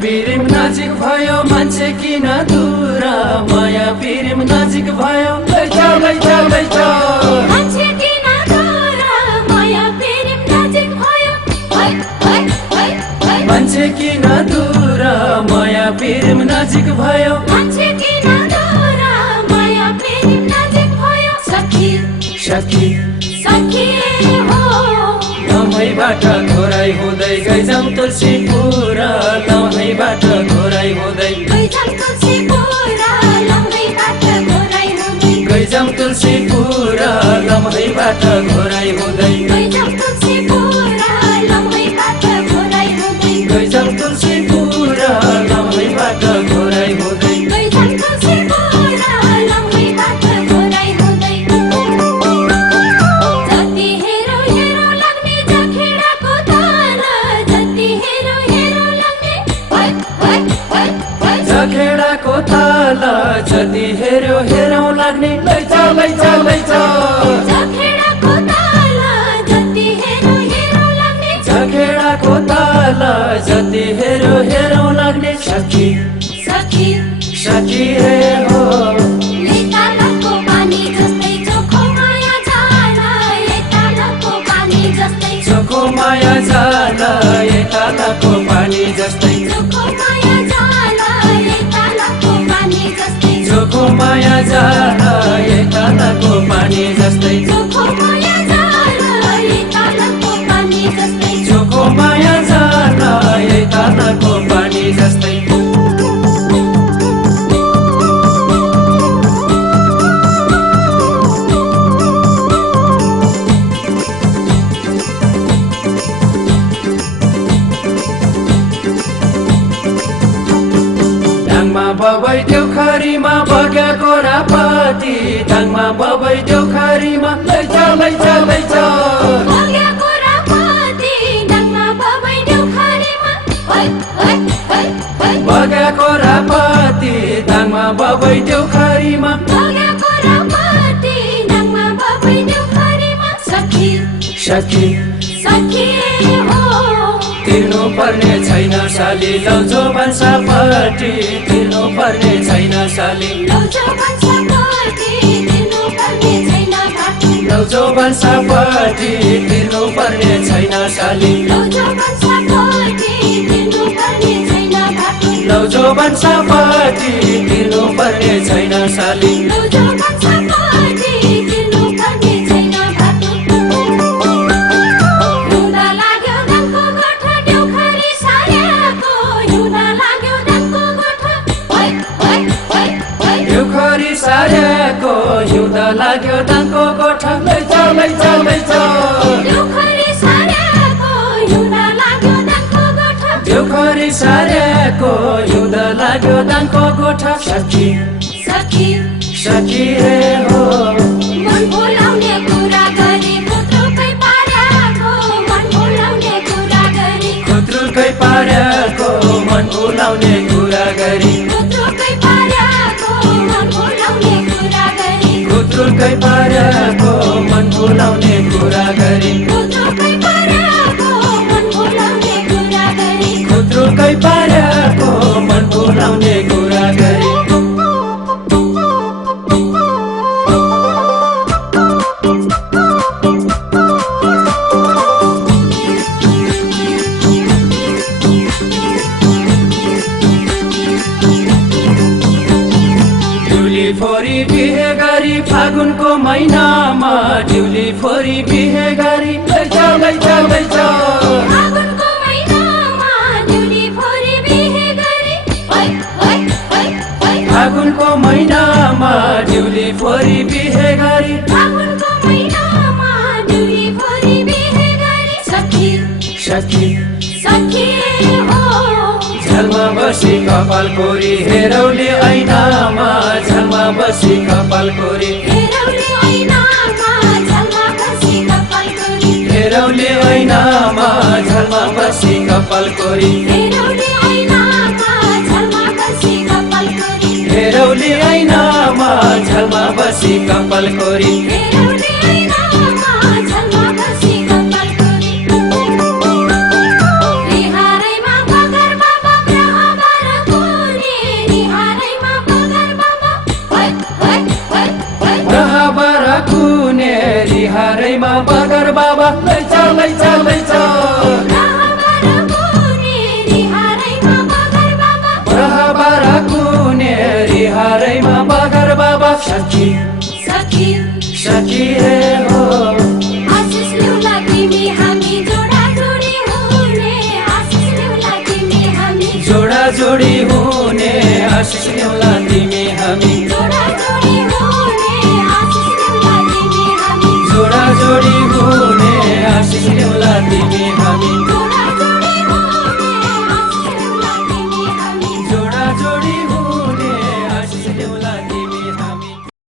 पिरिम नजिक भयो मान्छे किन दूर माया पिरिम नजिक भयो लैजाऊ लैजाऊ लैजाऊ मान्छे किन दूर माया पिरिम नजिक भयो मान्छे किन दूर माया पिरिम नजिक भयो मान्छे किन दूर माया पिरिम नजिक भयो सखी सखी सखी हो लम्हैबाट घोराइ हुँदै गइजाम तुलसीपुर लम्हैबाट घोराइ हुँदै गइजाम तुलसीपुर लम्हैबाट घोराइ हुँदै गइजाम तुलसीपुर लम्हैबाट घोराइ हुँदै गइजाम तुलसीपुर लम्हैबाट घोराइ हुँदै गइजाम तुलसीपुर लम्हैबाट घोराइ हुँदै गइजाम तुलसीपुर लम्हैबाट घोराइ हुँदै जति हेरो हेरो लाग्ने जखेडाको ताल जति हेरो हेरो लाग्ने जखेडाको ताल जति हेर्यो हेरौँ लाग्ने लैजाऊ लैजाऊ लैजाऊ जखेडाको ताल जति हेरो हेरो लाग्ने जखेडाको ताल जति हेर्यो हेरौँ लाग्ने सखी सखी सखी हे हो लेकालको पानी जस्तै चोखो माया जान लेकालको पानी जस्तै चोखो माया जाल एकालाको पानी जस्तै चोखो माया जान लेकालको पानी जस्तै चोखो माया जाल एकालाको पानी जस्तै चोखो माया जान लेकालको पानी जस्तै चोखो माया जाल एकालाको पानी जस्तै बबै देउखरीमा बगेको रापाती धाङमा बबै देउखरीमा लैजाऊ लैजाऊ लैजाऊ बगेको रापाती डाङमा बबै देउखरीमा बगेको रापाती धाङमा बबै देउखरीमा बगेको रापाती डाङमा बबै देउखरीमा सखी सखी सखी हो तिर्नु पर्ने छैन साली लौजो भन्सापट्टि तिर्नु पर्ने छैन साली लौजो भन्सापट्टि तिर्नु पर्ने छैन घाटु लौजो भन्सापट्टि तिर्नु पर्ने छैन साली लौजो भन्सापट्टि तिर्नु पर्ने छैन घाटु लौजो भन्सापट्टि तिर्नु पर्ने छैन साली लौजो भन्सापट्टि तिर्नु पर्ने छैन घाटु हिउँदा लाग्यो दाङको गोठा देउखरी सार्याको हिउँदा लाग्यो दाङको गोठा देउखरी सार्याको हिउँदा लाग्यो दाङको गोठा लैजाऊ लैजाऊ लैजाऊ देउखरी सार्याको हिउँदा लाग्यो दाङको गोठा देउखरी सार्याको हिउँदा लाग्यो दाङको गोठा सखी सखी सखी हे हो मन बोलाउने कुरा गरी खुत्रुकै पार्याको मन बोलाउने कुरा गरी खुत्रुकै पार्याको मन भुलाउने कुरा गरी खुत्रुकै पार्याको मन बोलाउने कुरा गरी खुत्रुकै पार्याको मन भुलाउने कुरा गरी खुत्रुकै पार्याको मन बोलाउने कुरा गरी खुत्रुकै पार्याको मन भुलाउने कुरा गरी फोरी बिहे गरी फागुनको महिनामा ड्युली फोरी बिहे गरी लैजाऊ लैजाऊ लैजाऊ फागुनको महिनामा ड्युली फोरी बिहे गरी फागुनको महिनामा ड्युली फोरी बिहे गरी फागुनको महिनामा ड्युली फोरी बिहे गरी सखी सखी सखी हो झलमा बसी कपाल कोरी हेरौली ऐनामा झलमा बसी कपाल कोरी हेरौली ऐनामा झलमा बसी कपाल कोरी हेरौली ऐनामा झलमा बसी कपाल कोरी हेरौली ऐनामा झलमा बसी कपाल कोरी हेरौली ऐनामा झलमा बसी कपाल कोरी हेरौली ऐनामा झलमा बसी कपाल कोरी बिहारैमा बगर बाबा ग्रह सिक्नेउला तिमी